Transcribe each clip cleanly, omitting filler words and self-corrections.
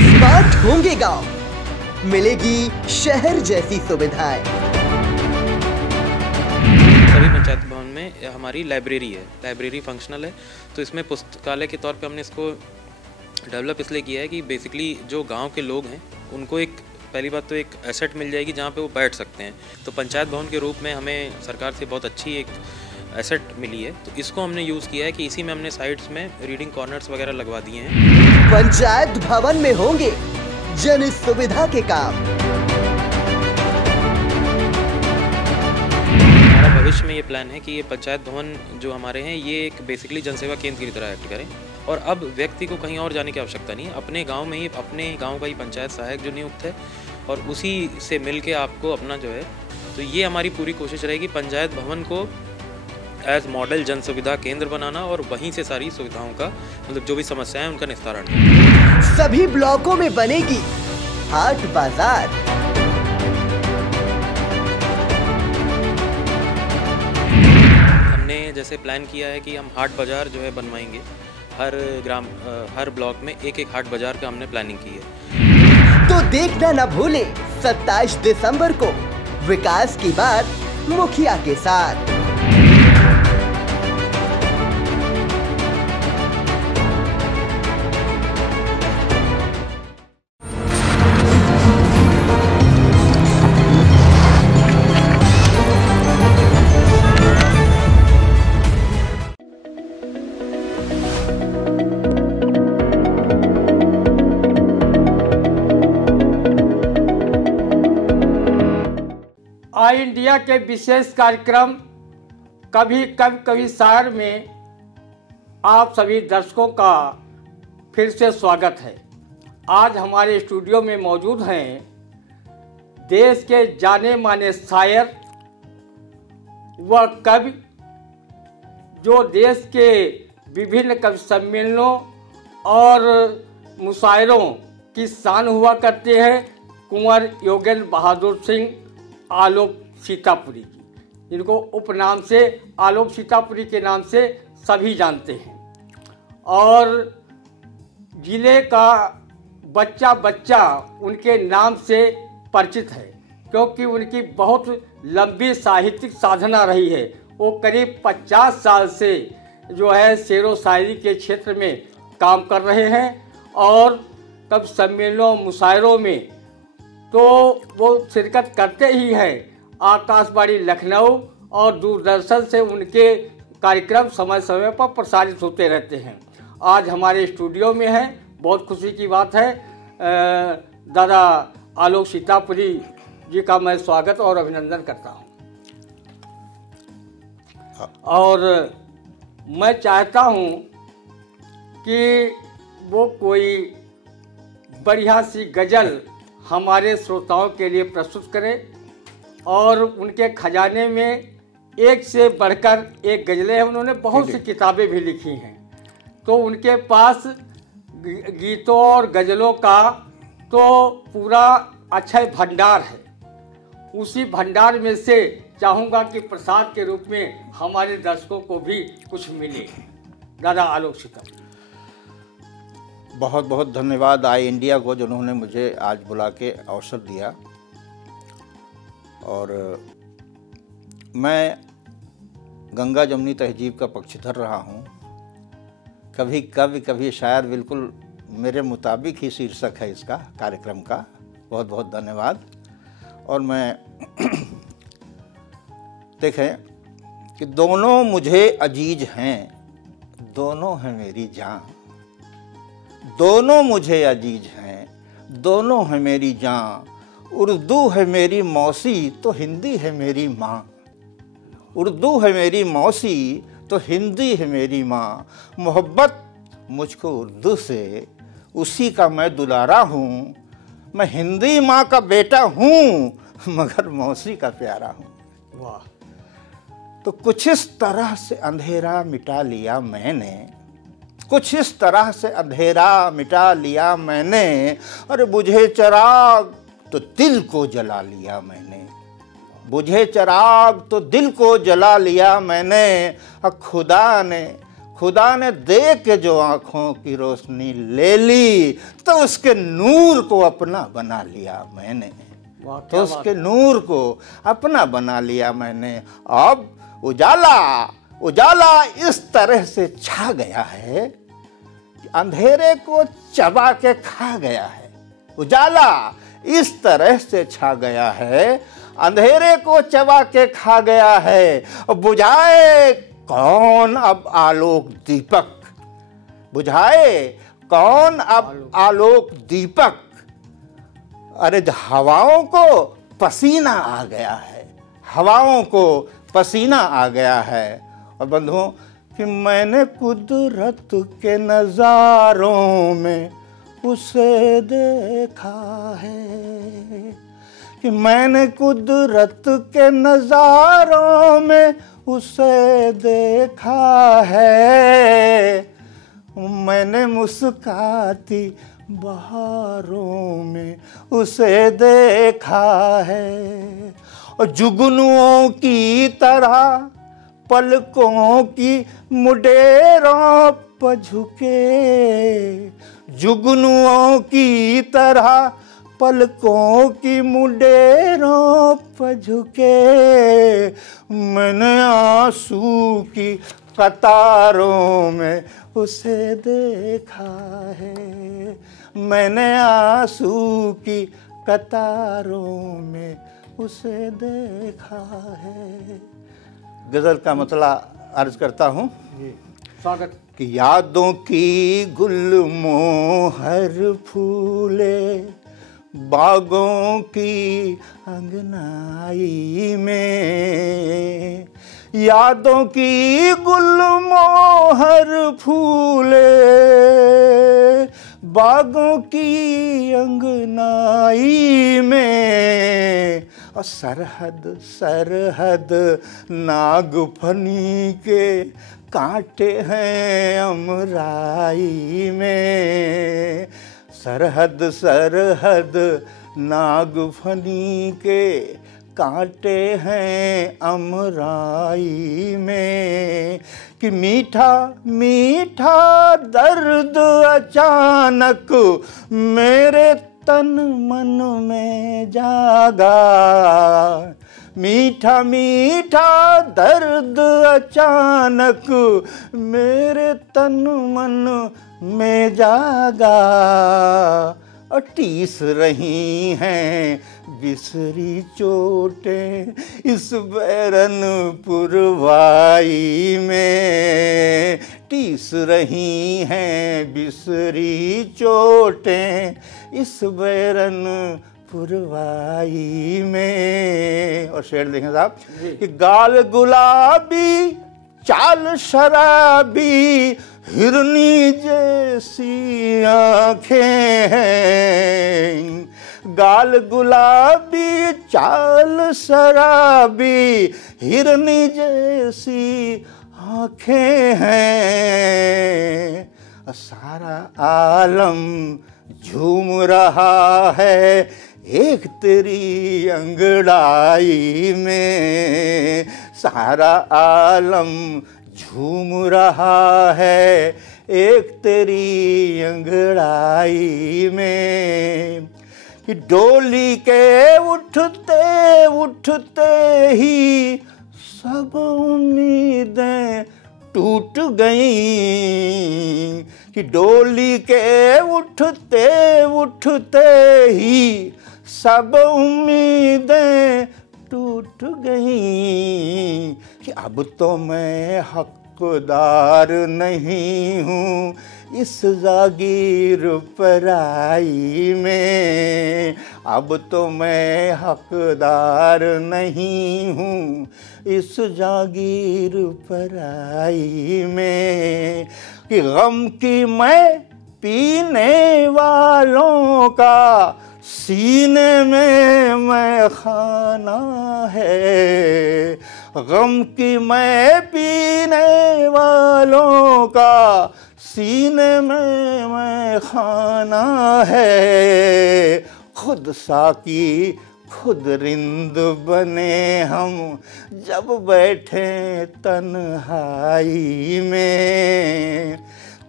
Smart होंगे गांव, मिलेगी शहर जैसी सुविधाएं। सभी पंचायत भवन में हमारी लाइब्रेरी है, लाइब्रेरी फंक्शनल है, तो इसमें पुस्तकालय के तौर पे हमने इसको डेवलप इसलिए किया है कि बेसिकली जो गांव के लोग हैं उनको एक पहली बात तो एक एसेट मिल जाएगी जहां पे वो बैठ सकते हैं। तो पंचायत भवन के रूप में हमें सरकार से बहुत अच्छी एक एसेट मिली है, तो इसको हमने यूज़ किया है कि इसी में हमने साइड्स में रीडिंग कॉर्नर्स वगैरह लगवा दिए हैं। पंचायत भवन में होंगे जन सुविधा के काम। हमारा भविष्य में ये प्लान है कि ये पंचायत भवन जो हमारे हैं ये एक बेसिकली जनसेवा केंद्र की तरह एक्ट करें, और अब व्यक्ति को कहीं और जाने की आवश्यकता नहीं है। अपने गांव में ही अपने गांव का ही पंचायत सहायक जो नियुक्त है और उसी से मिल के आपको अपना जो है, तो ये हमारी पूरी कोशिश रहेगी पंचायत भवन को एज मॉडल जन सुविधा केंद्र बनाना और वहीं से सारी सुविधाओं का मतलब जो भी समस्याएं हैं उनका निस्तारण। सभी ब्लॉकों में बनेगी हाट बाजार। हमने जैसे प्लान किया है कि हम हाट बाजार जो है बनवाएंगे, हर ब्लॉक में एक एक हाट बाजार का हमने प्लानिंग की है। तो देखना न भूलें 27 दिसंबर को विकास की बात मुखिया के साथ। ऑल इंडिया के विशेष कार्यक्रम कभी शहर में आप सभी दर्शकों का फिर से स्वागत है। आज हमारे स्टूडियो में मौजूद हैं देश के जाने माने शायर व कवि, जो देश के विभिन्न कवि सम्मेलनों और मुशायरों की शान हुआ करते हैं, कुंवर योगेंद्र बहादुर सिंह आलोक सीतापुरी की, जिनको उपनाम से आलोक सीतापुरी के नाम से सभी जानते हैं। और जिले का बच्चा बच्चा उनके नाम से परिचित है, क्योंकि उनकी बहुत लंबी साहित्यिक साधना रही है। वो करीब 50 साल से जो है शेरो शायरी के क्षेत्र में काम कर रहे हैं, और कब सम्मेलनों मुशायरों में तो वो शिरकत करते ही हैं। आकाशवाणी लखनऊ और दूरदर्शन से उनके कार्यक्रम समय समय पर प्रसारित होते रहते हैं। आज हमारे स्टूडियो में हैं, बहुत खुशी की बात है। दादा आलोक सीतापुरी जी का मैं स्वागत और अभिनंदन करता हूं। और मैं चाहता हूं कि वो कोई बढ़िया सी गज़ल हमारे श्रोताओं के लिए प्रस्तुत करें, और उनके खजाने में एक से बढ़कर एक गज़लें हैं। उन्होंने बहुत सी किताबें भी लिखी हैं, तो उनके पास गीतों और गज़लों का तो पूरा अक्षय भंडार है। उसी भंडार में से चाहूँगा कि प्रसाद के रूप में हमारे दर्शकों को भी कुछ मिले। दादा आलोक सीतापुरी, बहुत बहुत धन्यवाद आई इंडिया को, जिन्होंने मुझे आज बुला के अवसर दिया। और मैं गंगा जमुनी तहजीब का पक्षधर रहा हूँ। कभी कवि कभी शायर, बिल्कुल मेरे मुताबिक ही शीर्षक है इसका कार्यक्रम का। बहुत बहुत धन्यवाद। और मैं देखें कि दोनों मुझे अजीज हैं, दोनों हैं मेरी जान, दोनों मुझे अजीज हैं, दोनों हैं मेरी जान। उर्दू है मेरी मौसी तो हिंदी है मेरी माँ, उर्दू है मेरी मौसी तो हिंदी है मेरी माँ। मोहब्बत मुझको उर्दू से, उसी का मैं दुलारा हूँ। मैं हिंदी माँ का बेटा हूँ, मगर मौसी का प्यारा हूँ। वाह। तो कुछ इस तरह से अंधेरा मिटा लिया मैंने, कुछ इस तरह से अंधेरा मिटा लिया मैंने। और बुझे चिराग तो दिल को जला लिया मैंने, बुझे चिराग तो दिल को जला लिया मैंने। खुदा खुदा ने देख के जो आँखों की रोशनी ले ली तो उसके नूर को अपना बना लिया मैंने, तो उसके नूर को अपना बना लिया मैंने। अब उजाला इस तरह से छा गया है कि अंधेरे को चबा के खा गया है। उजाला इस तरह से छा गया है, अंधेरे को चबा के खा गया है। बुझाए कौन अब आलोक दीपक, बुझाए कौन अब आलोक दीपक। अरे हवाओं को पसीना आ गया है, हवाओं को पसीना आ गया है। और बंधुओं कि मैंने कुदरत के नज़ारों में उसे देखा है, कि मैंने कुदरत के नज़ारों में उसे देखा है। मैंने मुस्काती बहारों में उसे देखा है। और जुगनुओं की तरह पलकों की मुडेरों पर झुके, जुगनुओं की तरह पलकों की मुडेरों पर झुके। मैंने आंसू की कतारों में उसे देखा है, मैंने आंसू की कतारों में उसे देखा है। गज़ल का मतला अर्ज करता हूँ। स्वागत। कि यादों की गुलमोहर फूले बागों की अंगनाई में, यादों की गुलमोहर फूले बागों की अंगनाई में। और सरहद सरहद नागफनी के कांटे हैं अमराई में, सरहद सरहद नागफनी के कांटे हैं अमराई में। कि मीठा मीठा दर्द अचानक मेरे तन मन में जागा, मीठा मीठा दर्द अचानक मेरे तन मन में जागा। और टीस रही हैं बिसरी चोटें इस बैरन पुरवाई में, टीस रही हैं बिसरी चोटें इस बैरन पुरवाई में। और शेर देखें साहब कि गाल गुलाबी चाल शराबी हिरनी जैसी आँखें हैं, गाल गुलाबी चाल शराबी हिरनी जैसी आँखें हैं। सारा आलम झूम रहा है एक तेरी अंगड़ाई में, सारा आलम झूम रहा है एक तेरी अंगड़ाई में। कि डोली के उठते उठते ही सब उम्मीदें टूट गईं, कि डोली के उठते उठते ही सब उम्मीदें टूट गईं। कि अब तो मैं हकदार नहीं हूँ इस जागीर पराई में, अब तो मैं हकदार नहीं हूँ इस जागीर पराई में। कि गम की मैं पीने वालों का सीने में मैं खाना है, गम की मैं पीने वालों का सीने में मैं खाना है। खुद साकी खुद रिंद बने हम जब बैठे तन्हाई में,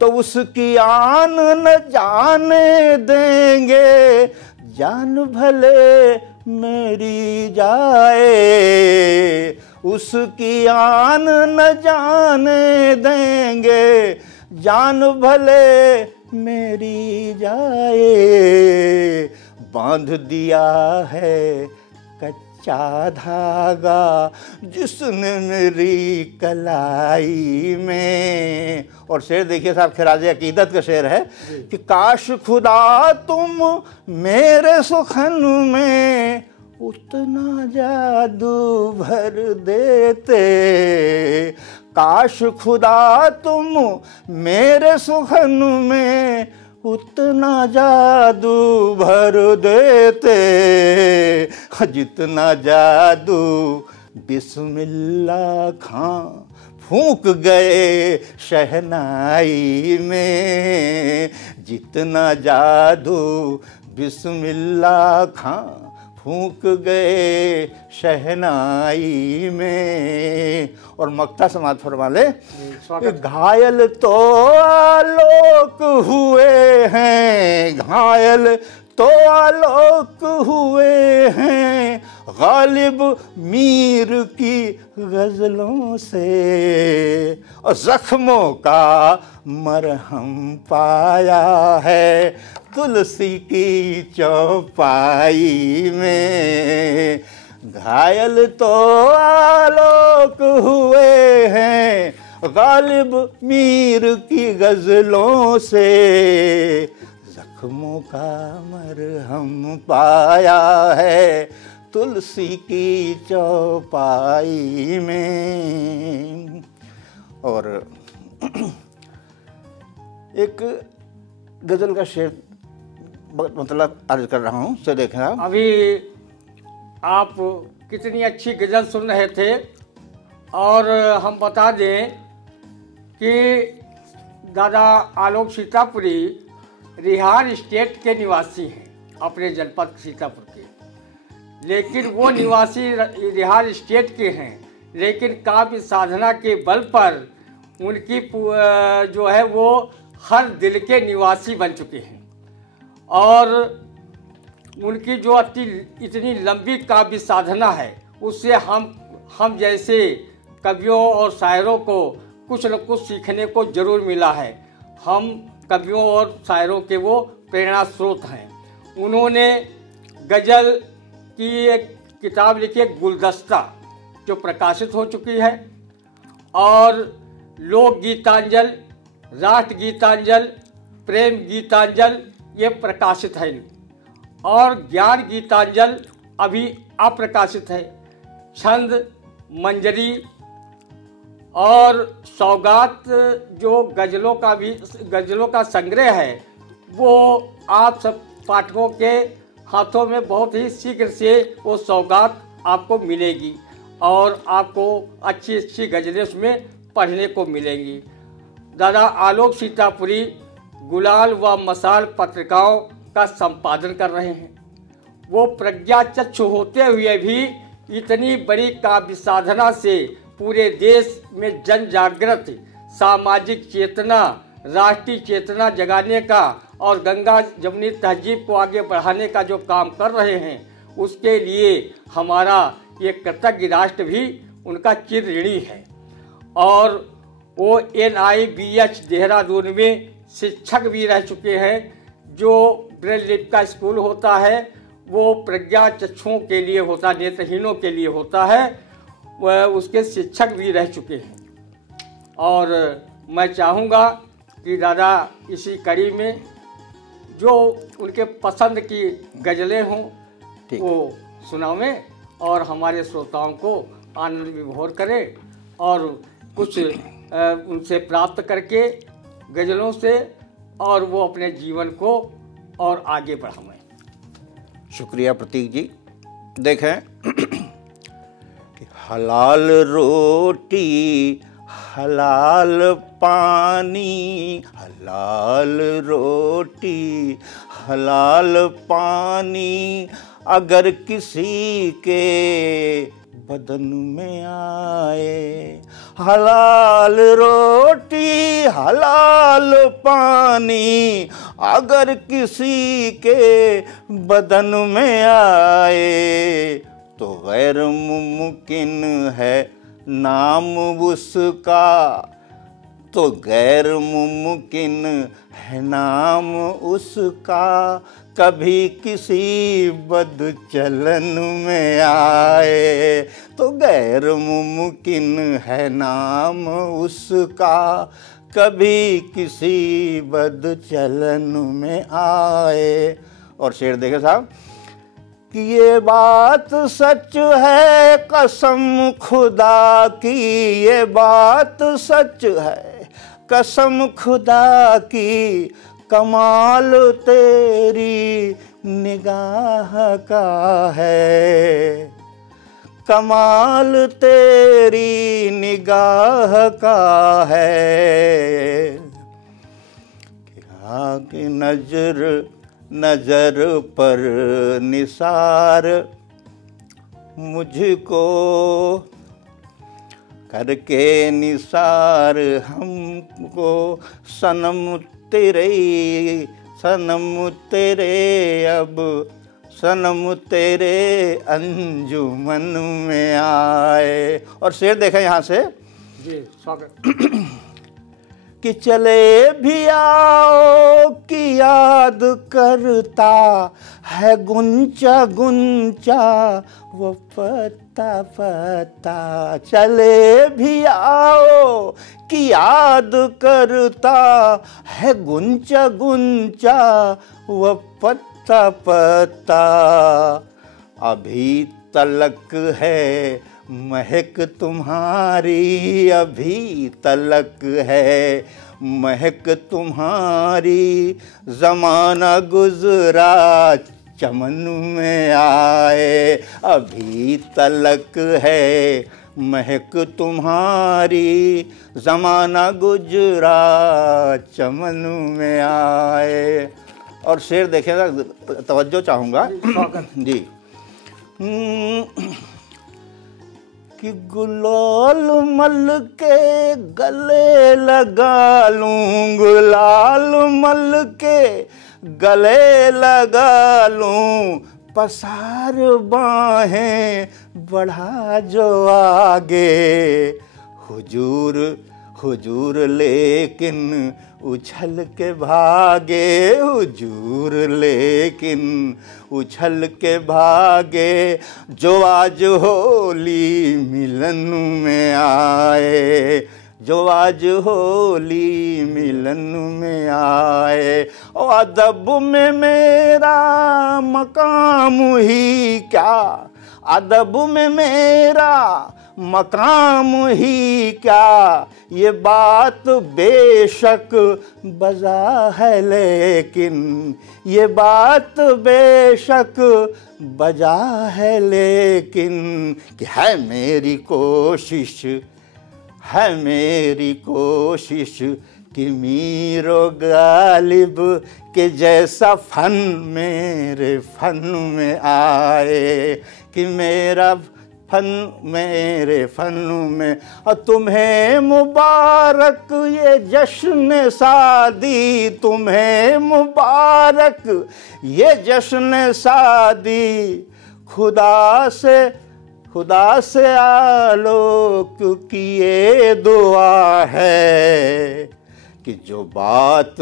तो उसकी आन न जाने देंगे, जान भले मेरी जाए। उसकी आन न जाने देंगे, जान भले मेरी जाए। बांध दिया है कच्चा धागा जिसने मेरी कलाई में। और शेर देखिए साहब, खिराजे अकीदत का शेर है कि काश खुदा तुम मेरे सुखन में उतना जादू भर देते। काश खुदा तुम मेरे सुखन में उतना जादू भर देते, जितना जादू बिस्मिल्लाह खां फूंक गए शहनाई में। जितना जादू बिस्मिल्लाह खां फूंक गए शहनाई में। और मक्ता समाज फरमा ले, घायल तो आलोक हुए हैं, घायल तो आलोक हुए हैं गालिब मीर की गजलों से। और जख्मों का मरहम पाया है तुलसी की चौपाई में। घायल तो आलोक हुए हैं गालिब मीर की गजलों से, जख्मों का मरहम पाया है तुलसी की चौपाई में। और एक गजल का शेर मतलब अर्ज कर रहा हूँ, से देखें आप। अभी आप कितनी अच्छी गजल सुन रहे थे। और हम बता दें कि दादा आलोक सीतापुरी रिहार स्टेट के निवासी हैं, अपने जनपद सीतापुर के। लेकिन वो निवासी रिहार स्टेट के हैं, लेकिन काव्य साधना के बल पर उनकी जो है वो हर दिल के निवासी बन चुके हैं। और उनकी जो इतनी लंबी काव्य साधना है, उससे हम जैसे कवियों और शायरों को कुछ न कुछ सीखने को जरूर मिला है। हम कवियों और शायरों के वो प्रेरणा स्रोत हैं। उन्होंने गज़ल की एक किताब लिखी है गुलदस्ता, जो प्रकाशित हो चुकी है। और लोक गीतांजल, राष्ट्र गीतांजल, प्रेम गीतांजल ये प्रकाशित है। और ज्ञान गीतांजल अभी अप्रकाशित है। छंद, मंजरी और सौगात जो गज़लों का संग्रह है, वो आप सब पाठकों के हाथों में बहुत ही शीघ्र से वो सौगात आपको मिलेगी और आपको अच्छी अच्छी गज़लें उसमें पढ़ने को मिलेंगी। दादा आलोक सीतापुरी गुलाल व मसाल पत्रिकाओं का संपादन कर रहे हैं। वो प्रज्ञा चक्षु होते हुए भी इतनी बड़ी काव्य साधना से पूरे देश में जन जागृत, सामाजिक चेतना, राष्ट्रीय चेतना जगाने का और गंगा जमुनी तहजीब को आगे बढ़ाने का जो काम कर रहे हैं, उसके लिए हमारा ये कृतज्ञ राष्ट्र भी उनका चिर ऋणी है। और वो NIBH देहरादून में शिक्षक भी रह चुके हैं। जो ब्रेल लिपि का स्कूल होता है वो प्रज्ञा चक्षुओं के लिए होता, नेत्रहीनों के लिए होता है, वह उसके शिक्षक भी रह चुके हैं। और मैं चाहूँगा कि दादा इसी कड़ी में जो उनके पसंद की गज़लें हों वो सुनावें और हमारे श्रोताओं को आनंद विभोर करें और कुछ उनसे प्राप्त करके गज़लों से और वो अपने जीवन को और आगे बढ़ाएं। शुक्रिया प्रतीक जी। देखें कि हलाल रोटी, हलाल पानी, हलाल रोटी, हलाल पानी अगर किसी के बदन में आए, हलाल रोटी हलाल पानी अगर किसी के बदन में आए, तो गैर मुमकिन है नाम उसका, तो गैर मुमकिन है नाम उसका कभी किसी बदचलन में आए, तो गैर मुमकिन है नाम उसका कभी किसी बदचलन में आए। और शेर देखे साहब कि ये बात सच है कसम खुदा की, ये बात सच है कसम खुदा की, कमाल तेरी निगाह का है, कमाल तेरी निगाह का है। क्या कि नजर नजर पर निसार मुझको करके निसार हमको, सनम तेरे अब सनम तेरे अंजुमन में आए। और शेर देखा यहाँ से जी, स्वागत। कि चले भी आओ कि याद करता है गुंचा गुंचा वो पत्ता पत्ता, चले भी आओ कि याद करता है गुंचा गुंचा वो पत्ता पत्ता, अभी तलक है महक तुम्हारी, अभी तलक है महक तुम्हारी, ज़माना गुज़रा चमन में आए, अभी तलक है महक तुम्हारी, ज़माना गुज़रा चमन में आए। और शेर देखेगा, तवज्जो चाहूँगा जी। कि गुलाल मल के गले लगा लूं, गुलाल मल के गले लगा लूं, पसार बाहें बढ़ा जो आगे, हुजूर हुजूर लेकिन उछल के भागे, हुजूर लेकिन उछल के भागे, जो आज होली मिलन में आए, जो आज होली मिलन में आए। और अदब में मेरा मकाम ही क्या, अदब में मेरा मकाम ही क्या, ये बात बेशक बजा है लेकिन, ये बात बेशक बजा है लेकिन, कि है मेरी कोशिश, है मेरी कोशिश कि मीरो गालिब के जैसा फन मेरे फन में आए, कि मेरा फन मेरे फन में। और तुम्हें मुबारक ये जश्न शादी, तुम्हें मुबारक ये जश्न शादी, खुदा से आलोक की ये दुआ है, कि जो बात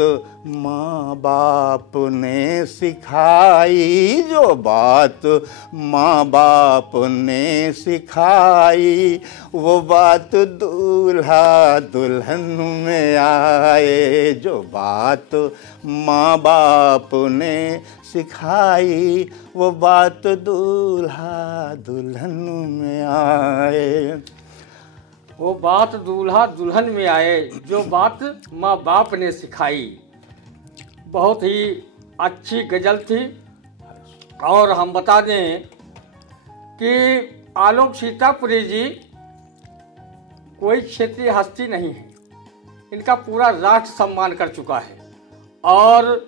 माँ बाप ने सिखाई, जो बात माँ बाप ने सिखाई, वो बात दूल्हा दुल्हन में आए, जो बात माँ बाप ने सिखाई, वो बात दूल्हा दुल्हन में आए। वो बात दूल्हा दुल्हन में आए, जो बात माँ बाप ने सिखाई। बहुत ही अच्छी गज़ल थी। और हम बता दें कि आलोक सीतापुरी जी कोई क्षेत्रीय हस्ती नहीं है, इनका पूरा राष्ट्र सम्मान कर चुका है। और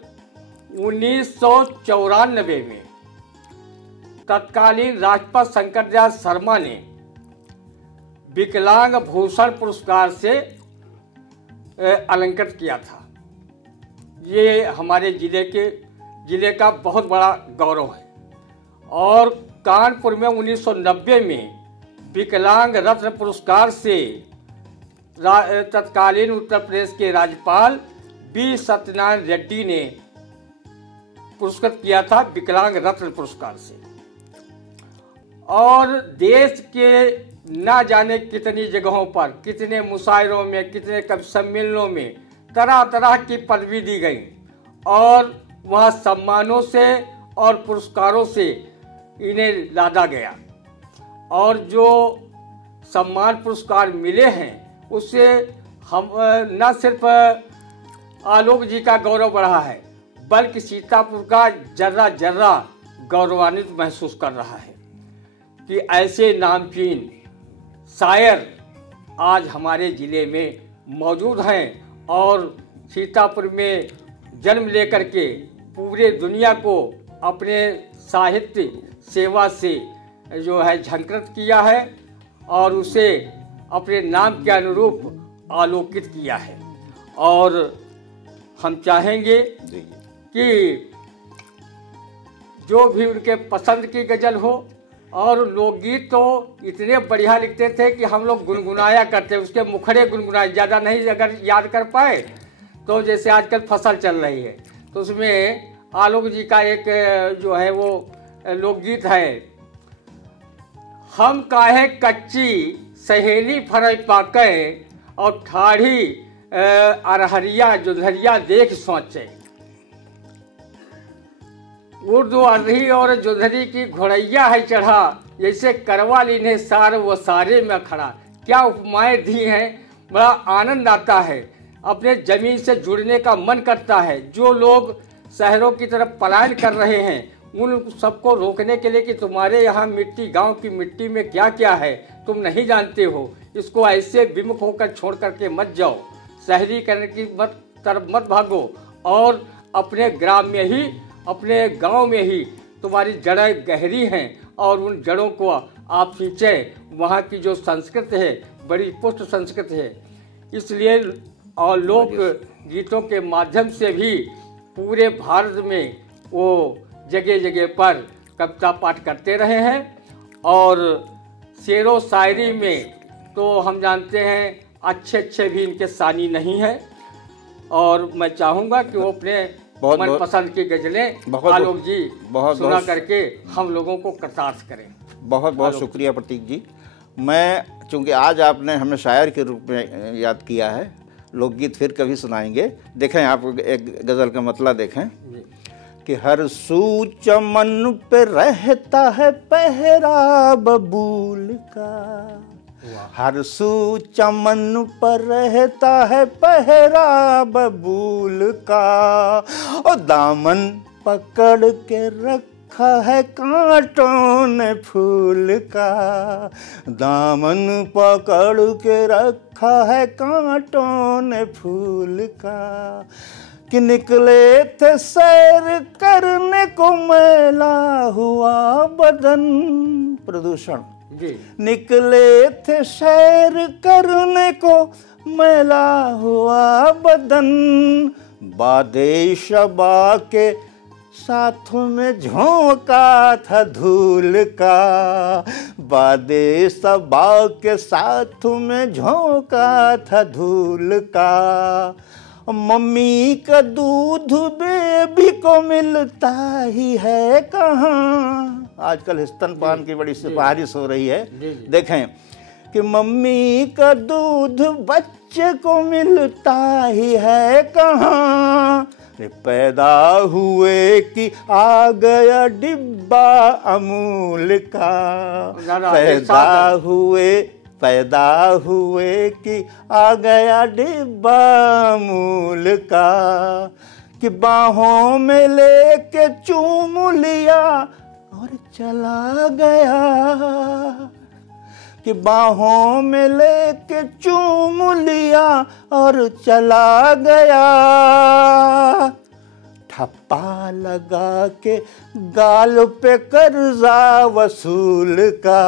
1994 में तत्कालीन राज्यपाल शंकर दयाल शर्मा ने विकलांग भूषण पुरस्कार से अलंकृत किया था। ये हमारे जिले का बहुत बड़ा गौरव है। और कानपुर में 1990 में विकलांग रत्न पुरस्कार से तत्कालीन उत्तर प्रदेश के राज्यपाल बी सत्यनारायण रेड्डी ने पुरस्कृत किया था विकलांग रत्न पुरस्कार से। और देश के न जाने कितनी जगहों पर, कितने मुशायरों में, कितने कवि सम्मेलनों में तरह तरह की पदवी दी गई और वहाँ सम्मानों से और पुरस्कारों से इन्हें लादा गया। और जो सम्मान पुरस्कार मिले हैं उससे हम न सिर्फ आलोक जी का गौरव बढ़ा है, बल्कि सीतापुर का जर्रा जर्रा गौरवान्वित महसूस कर रहा है कि ऐसे नामचीन शायर आज हमारे ज़िले में मौजूद हैं और सीतापुर में जन्म लेकर के पूरे दुनिया को अपने साहित्य सेवा से जो है झंकृत किया है और उसे अपने नाम के अनुरूप आलोकित किया है। और हम चाहेंगे कि जो भी उनके पसंद की गज़ल हो, और लोकगीत तो इतने बढ़िया लिखते थे कि हम लोग गुनगुनाया करते, उसके मुखड़े गुनगुनाए, ज़्यादा नहीं अगर याद कर पाए तो जैसे आजकल फसल चल रही है तो उसमें आलोक जी का एक जो है वो लोकगीत है, हम काहे कच्ची सहेली फरई पाके और ठाढ़ी अरहरिया जुधरिया देख सोचे, उर्दू अरही और जुधरी की घोड़ैया है चढ़ा, जैसे करवा लीने सार वो सारे में खड़ा। क्या उपमाएं दी हैं, बड़ा आनंद आता है, अपने ज़मीन से जुड़ने का मन करता है। जो लोग शहरों की तरफ पलायन कर रहे हैं उन सबको रोकने के लिए कि तुम्हारे यहाँ मिट्टी, गांव की मिट्टी में क्या क्या है तुम नहीं जानते हो, इसको ऐसे विमुख होकर छोड़ करके मत जाओ, शहरीकरण की तरफ मत भागो और अपने ग्राम में ही, अपने गांव में ही तुम्हारी जड़ें गहरी हैं और उन जड़ों को आप खींचें। वहाँ की जो संस्कृति है बड़ी पुष्ट संस्कृति है, इसलिए और लोक गीतों के माध्यम से भी पूरे भारत में वो जगह जगह पर कविता पाठ करते रहे हैं। और शेरो शायरी में तो हम जानते हैं अच्छे अच्छे भी इनके सानी नहीं हैं, और मैं चाहूँगा कि वो अपने मनपसंद की गजलें आलोक जी सुना करके हम लोगों को कृतार्थ करें। बहुत बहुत शुक्रिया प्रतीक जी। मैं चूँकि आज आपने हमें शायर के रूप में याद किया है, लोकगीत फिर कभी सुनाएंगे। देखें आप एक गज़ल का मतलब देखें कि हर सू चमन पे रहता है पहरा बबूल का, हर सू चमन पर रहता है पहरा बबूल का, और दामन पकड़ के रखा है कांटों ने फूल का, दामन पकड़ के रखा है कांटों ने फूल का, कि निकले थे सैर करने को मैला हुआ बदन, प्रदूषण, निकले थे सैर करने को मैला हुआ बदन, बादे शबा के साथ में झोंका था धूल का, बादे शबा के साथ में झोंका था धूल का, मम्मी का दूध बेबी को मिलता ही है कहाँ, आजकल स्तनपान की बड़ी सिफारिश हो रही है। देखें कि मम्मी का दूध बच्चे को मिलता ही है कहाँ, पैदा हुए कि आ गया डिब्बा अमूल का, पैदा हुए कि आ गया डिब्बा अमूल का, कि बाहों में लेके चूम लिया और चला गया, कि बाहों में लेके चूम लिया और चला गया, ठप्पा लगा के गाल पे कर्जा वसूल का,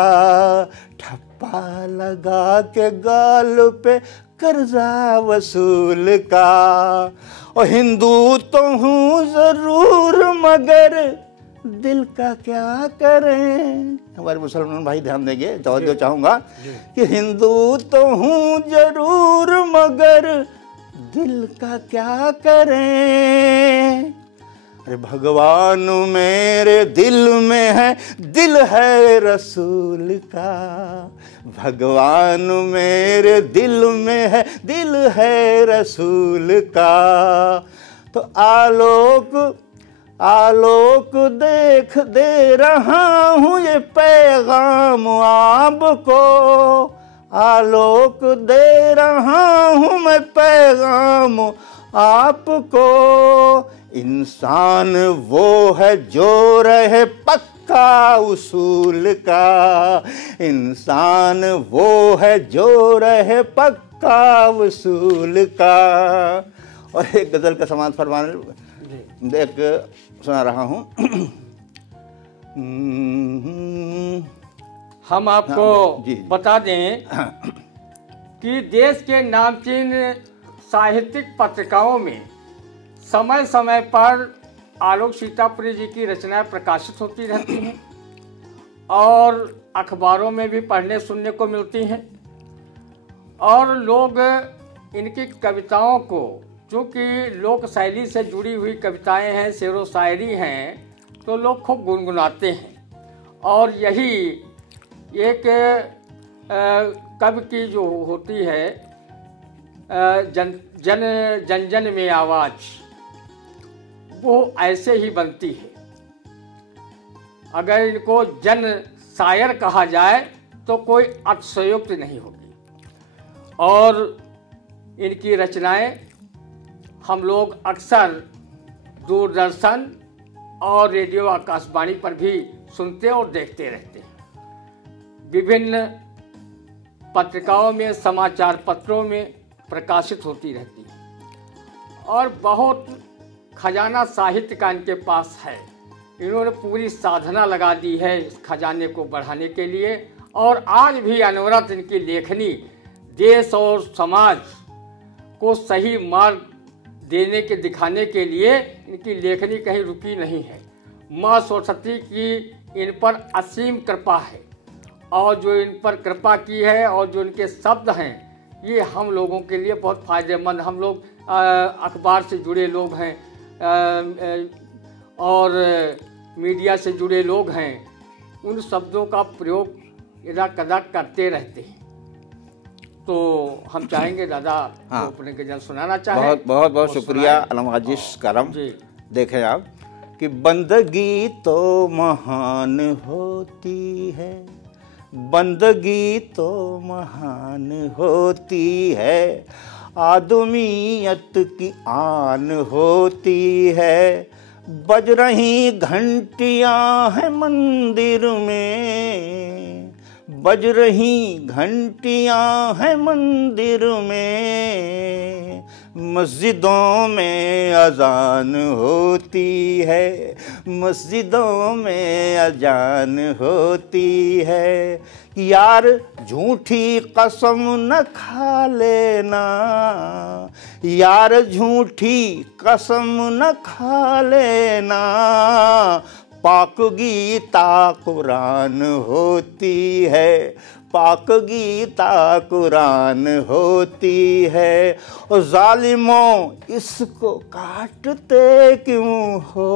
ठप्पा लगा के गाल पे कर्जा वसूल का। और हिंदू तो हूँ ज़रूर मगर दिल का क्या करें। हमारे मुसलमान भाई ध्यान देंगे, जो चाहूँगा कि हिंदू तो हूँ जरूर मगर दिल का क्या करें। अरे भगवान मेरे दिल में है, दिल है रसूल का। भगवान मेरे दिल में है, दिल है रसूल का। तो आलोक आलोक देख दे रहा हूँ ये पैगाम आपको, आलोक दे रहा हूँ मैं पैगाम आपको। इंसान वो है जो रहे पक्का उसूल का, इंसान वो है जो रहे पक्का उसूल का। और एक गज़ल का समाज फरमाने एक सुना रहा हूँ। हम आपको बता दें कि देश के नामचीन साहित्यिक पत्रिकाओं में समय समय पर आलोक सीतापुरी जी की रचनाएं प्रकाशित होती रहती हैं और अखबारों में भी पढ़ने सुनने को मिलती हैं। और लोग इनकी कविताओं को, चूँकि लोक शैली से जुड़ी हुई कविताएं हैं, शेरो शायरी हैं, तो लोग खूब गुनगुनाते हैं। और यही एक कवि की जो होती है जन जन में आवाज़, वो ऐसे ही बनती है। अगर इनको जन शायर कहा जाए तो कोई अतिशयोक्ति नहीं होगी। और इनकी रचनाएं हम लोग अक्सर दूरदर्शन और रेडियो आकाशवाणी पर भी सुनते और देखते रहते हैं। विभिन्न पत्रिकाओं में, समाचार पत्रों में प्रकाशित होती रहती है। और बहुत खजाना साहित्य का इनके पास है। इन्होंने पूरी साधना लगा दी है इस खजाने को बढ़ाने के लिए। और आज भी अनवरत इनकी लेखनी देश और समाज को सही मार्ग देने के दिखाने के लिए इनकी लेखनी कहीं रुकी नहीं है। माँ सरस्वती की इन पर असीम कृपा है। और जो इन पर कृपा की है और जो इनके शब्द हैं, ये हम लोगों के लिए बहुत फ़ायदेमंद। हम लोग अखबार से जुड़े लोग हैं और मीडिया से जुड़े लोग हैं, उन शब्दों का प्रयोग इधर कदा करते रहते हैं। तो हम चाहेंगे दादा हाँ। अपने गज़ल सुनाना चाहें। बहुत बहुत शुक्रिया अलमाजिश करम। देखें आप कि बंदगी तो महान होती है, बंदगी तो महान होती है, आदमियत की आन होती है। बज रही घंटियां हैं मंदिर में, बज रही घंटियां हैं मंदिर में, मस्जिदों में अजान होती है, मस्जिदों में अजान होती है। यार झूठी कसम न खा लेना, यार झूठी कसम न खा लेना, पाक गीता कुरान होती है, पाक गीता कुरान होती है। और जालिमों इसको काटते क्यों हो,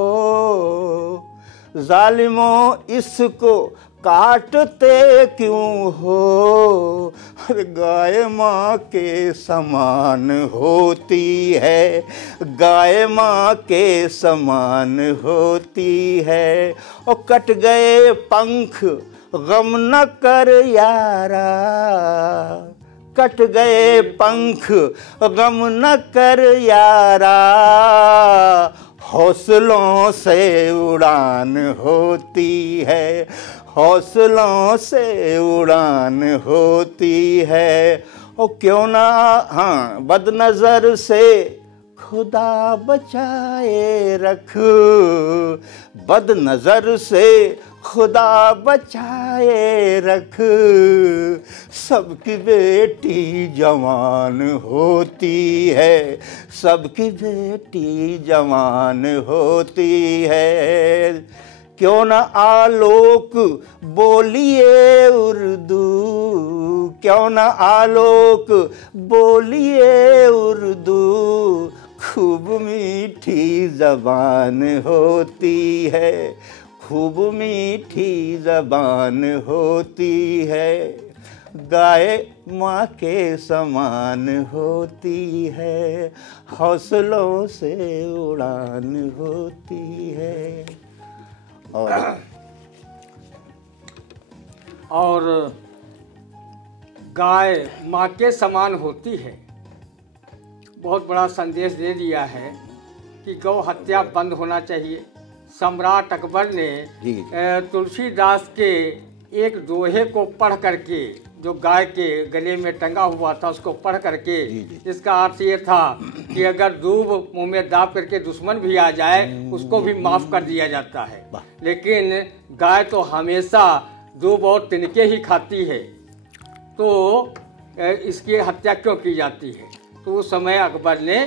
जालिमों इसको काटते क्यों हो। हर गाय माँ के समान होती है, गाय माँ के समान होती है। और कट गए पंख गम न कर यारा, कट गए पंख गम न कर यारा, हौसलों से उड़ान होती है, हौसलों से उड़ान होती है। और क्यों ना हाँ बदनज़र से खुदा बचाए रख, बद नजर से खुदा बचाए रख। सबकी बेटी जवान होती है, सबकी बेटी जवान होती है। क्यों न आलोक बोलिए उर्दू, क्यों न आलोक बोलिए उर्दू, खूब मीठी ज़बान होती है, खूब मीठी ज़बान होती है। गाय माँ के समान होती है, हौसलों से उड़ान होती है। और गाय माँ के समान होती है, बहुत बड़ा संदेश दे दिया है कि गौ हत्या बंद होना चाहिए। सम्राट अकबर ने तुलसीदास के एक दोहे को पढ़ करके, जो गाय के गले में टंगा हुआ था, उसको पढ़ करके इसका अर्थ ये था कि अगर दूब मुंह में दाब करके दुश्मन भी आ जाए उसको भी माफ कर दिया जाता है, लेकिन गाय तो हमेशा दूब और तिनके ही खाती है, तो इसकी हत्या क्यों की जाती है? तो उस समय अकबर ने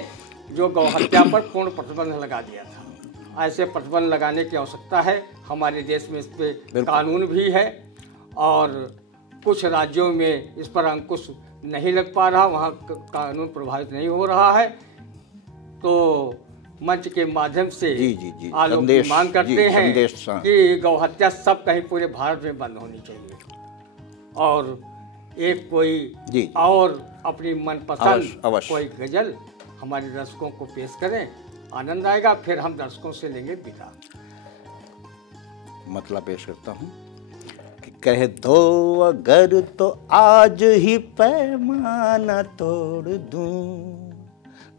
जो गौ हत्या पर पूर्ण प्रतिबंध लगा दिया था। ऐसे प्रतिबंध लगाने की आवश्यकता है। हमारे देश में इस पे कानून भी है और कुछ राज्यों में इस पर अंकुश नहीं लग पा रहा, वहाँ कानून प्रभावित नहीं हो रहा है। तो मंच के माध्यम से आप लोग मांग करते हैं कि गौ हत्या सब कहीं पूरे भारत में बंद होनी चाहिए। और एक कोई और अपनी मनपसंद कोई गजल हमारे दर्शकों को पेश करें, आनंद आएगा। फिर हम दर्शकों से लेंगे विदा। मतलब पेश करता हूँ कि कह दो अगर तो आज ही पैमाना तोड़ दूं,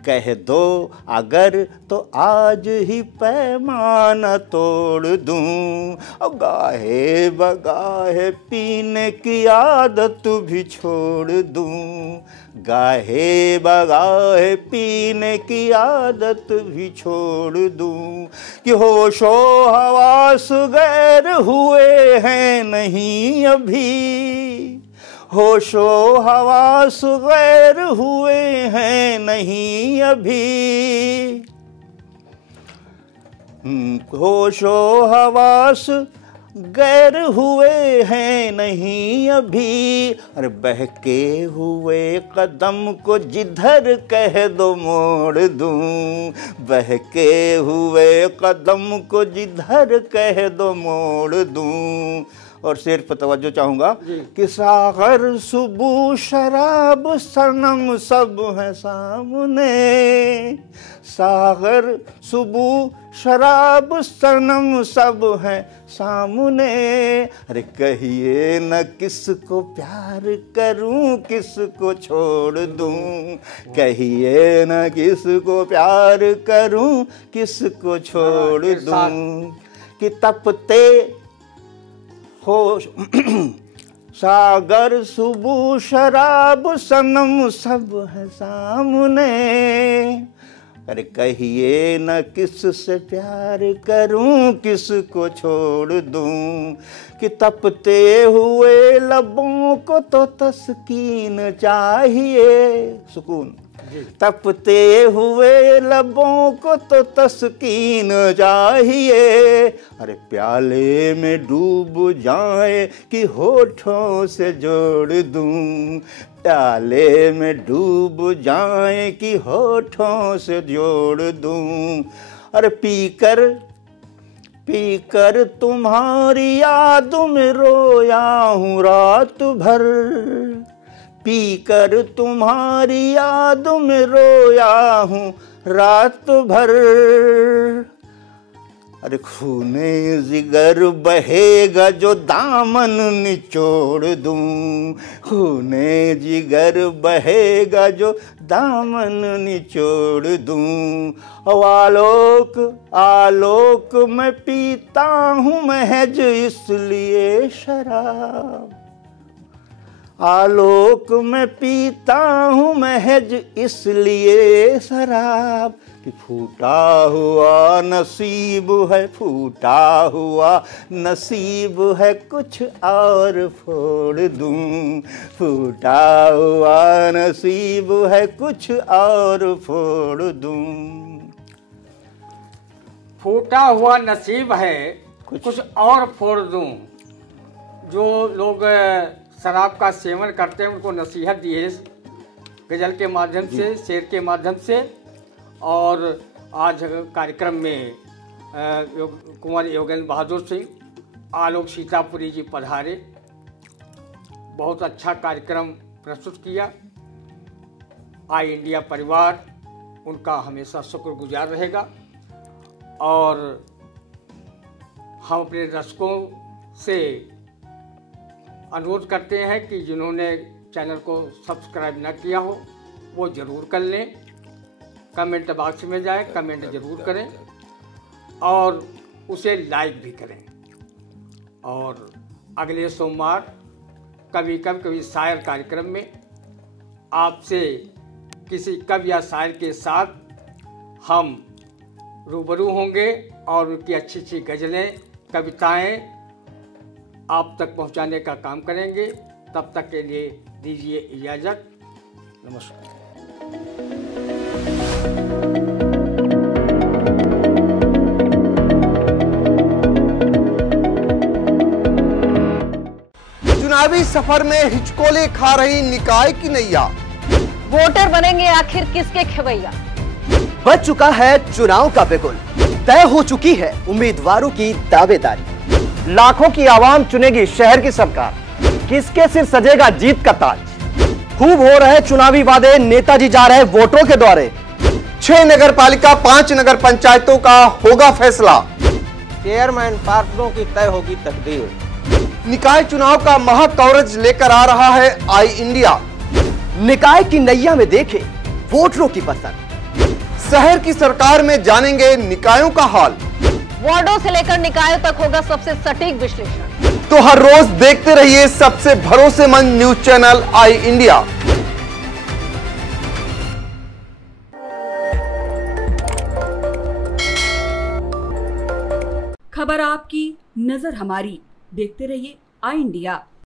कह दो अगर तो आज ही पैमाना तोड़ दूं, और गाहे बगाहे पीने की आदत भी छोड़ दूं, गाहे बगाहे पीने की आदत भी छोड़ दूं, कि होशो हवास गैर हुए हैं नहीं अभी, होशो हवास गैर हुए हैं नहीं अभी, होशो हवास गैर हुए हैं नहीं अभी। अरे बहके हुए कदम को जिधर कह दो मोड़ दूं, बहके हुए कदम को जिधर कह दो मोड़ दूं। और शेर पर तवज्जो चाहूँगा कि सागर सुबह शराब सनम सब है सामने, सागर सुबह शराब सनम सब है सामने। अरे कहिए न किसको प्यार करूं किसको छोड़ दूं, कहिए न किसको प्यार करूं किसको छोड़ दूं, कि तपते हो सागर सुबह शराब सनम सब है सामने। अरे कहिए न किससे प्यार करूं किसको छोड़ दूं, कि तपते हुए लबों को तो तस्कीन चाहिए, सुकून, तपते हुए लबों को तो तस्कीन चाहिए। अरे प्याले में डूब जाए कि होठों से जोड़ दूं, प्याले में डूब जाए कि होठों से जोड़ दूं। अरे पीकर पीकर तुम्हारी याद में रोया हूँ रात भर, पीकर तुम्हारी याद में रोया हूँ रात भर। अरे खूने जिगर बहेगा जो दामन निचोड़ दूं, खूने जिगर बहेगा जो दामन निचोड़ दूं। और आलोक आलोक मैं पीता हूँ महज इसलिए शराब, आलोक में पीता हूँ महज इसलिए शराब कि फूटा हुआ नसीब है, फूटा हुआ नसीब है, कुछ और फोड़ दूं। फूटा हुआ नसीब है, कुछ और फोड़ दूं। फूटा हुआ नसीब है, कुछ और फोड़ दूं। जो लोग शराब का सेवन करते हैं उनको नसीहत दी है गज़ल के माध्यम से, शेर के माध्यम से। और आज कार्यक्रम में कुंवर योगेंद्र बहादुर सिंह, आलोक सीतापुरी जी पधारे, बहुत अच्छा कार्यक्रम प्रस्तुत किया। आई इंडिया परिवार उनका हमेशा शुक्रगुजार रहेगा और हम अपने दर्शकों से अनुरोध करते हैं कि जिन्होंने चैनल को सब्सक्राइब न किया हो वो ज़रूर कर लें। कमेंट बॉक्स में जाएं, कमेंट ज़रूर करें और उसे लाइक भी करें। और अगले सोमवार कभी शायर कार्यक्रम में आपसे किसी कवि या शायर के साथ हम रूबरू होंगे और उनकी अच्छी अच्छी गज़लें, कविताएं आप तक पहुंचाने का काम करेंगे। तब तक के लिए दीजिए इजाज़त। नमस्कार। चुनावी सफर में हिचकोले खा रही निकाय की नैया। वोटर बनेंगे आखिर किसके खवैया। बच चुका है चुनाव का बिगुल, तय हो चुकी है उम्मीदवारों की दावेदारी। लाखों की आवाम चुनेगी शहर की सरकार, किसके सिर सजेगा जीत का ताज। खूब हो रहे चुनावी वादे, नेताजी जा रहे वोटरों के द्वारे। 6 नगर पालिका 5 नगर पंचायतों का होगा फैसला। चेयरमैन पार्षदों की तय होगी तकदीर। निकाय चुनाव का महा कवरेज लेकर आ रहा है आई इंडिया। निकाय की नैया में देखे वोटरों की पसंद। शहर की सरकार में जानेंगे निकायों का हाल। वार्डों से लेकर निकायों तक होगा सबसे सटीक विश्लेषण। तो हर रोज देखते रहिए सबसे भरोसेमंद न्यूज चैनल आई इंडिया। खबर आपकी, नजर हमारी। देखते रहिए आई इंडिया।